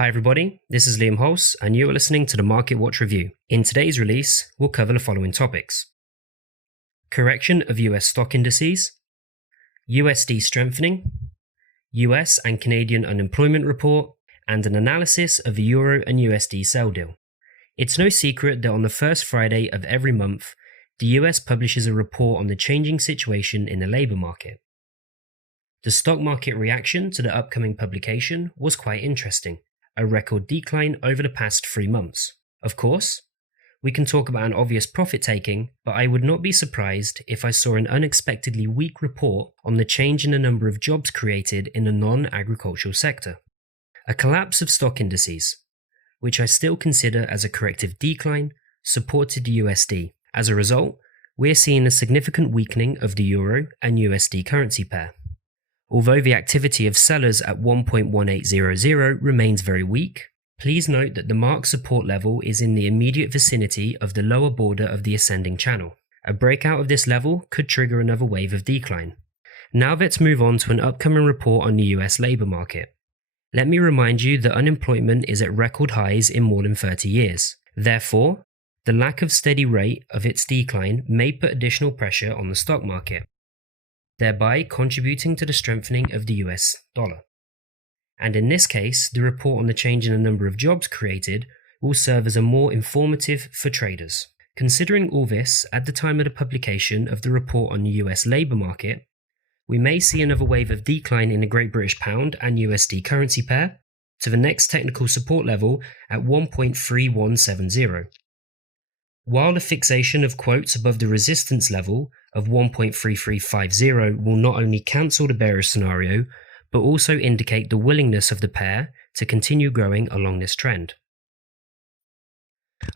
Hi everybody, this is Liam Hulse and you are listening to the Market Watch Review. In today's release, we'll cover the following topics. Correction of US stock indices, USD strengthening, US and Canadian unemployment report, and an analysis of the Euro and USD sell deal. It's no secret that on the first Friday of every month, the US publishes a report on the changing situation in the labour market. The stock market reaction to the upcoming publication was quite interesting. A record decline over the past 3 months. Of course, we can talk about an obvious profit taking, but I would not be surprised if I saw an unexpectedly weak report on the change in the number of jobs created in the non-agricultural sector. A collapse of stock indices, which I still consider as a corrective decline, supported the USD. As a result, we're seeing a significant weakening of the Euro and USD currency pair. Although the activity of sellers at 1.1800 remains very weak, please note that the mark support level is in the immediate vicinity of the lower border of the ascending channel. A breakout of this level could trigger another wave of decline. Now let's move on to an upcoming report on the US labour market. Let me remind you that unemployment is at record highs in more than 30 years. Therefore, the lack of steady rate of its decline may put additional pressure on the stock market, thereby contributing to the strengthening of the US dollar. And in this case, the report on the change in the number of jobs created will serve as a more informative for traders. Considering all this, at the time of the publication of the report on the US labour market, we may see another wave of decline in the Great British Pound and USD currency pair to the next technical support level at 1.3170. While the fixation of quotes above the resistance level of 1.3350 will not only cancel the bearish scenario, but also indicate the willingness of the pair to continue growing along this trend.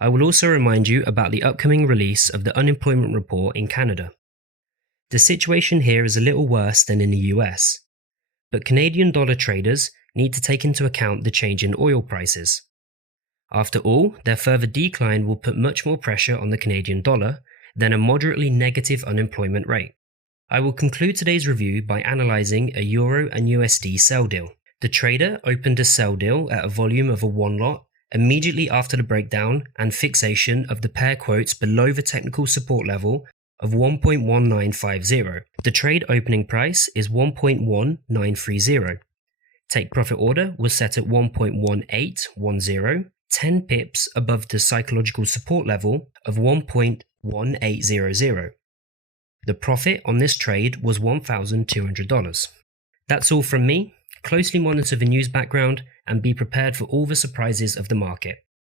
I will also remind you about the upcoming release of the unemployment report in Canada. The situation here is a little worse than in the US, but Canadian dollar traders need to take into account the change in oil prices. After all, their further decline will put much more pressure on the Canadian dollar than a moderately negative unemployment rate. I will conclude today's review by analysing a Euro and USD sell deal. The trader opened a sell deal at a volume of a 1 lot immediately after the breakdown and fixation of the pair quotes below the technical support level of 1.1950. The trade opening price is 1.1930. Take profit order was set at 1.1810. 10 pips above the psychological support level of 1.1800. The profit on this trade was $1,200. That's all from me. Closely monitor the news background and be prepared for all the surprises of the market.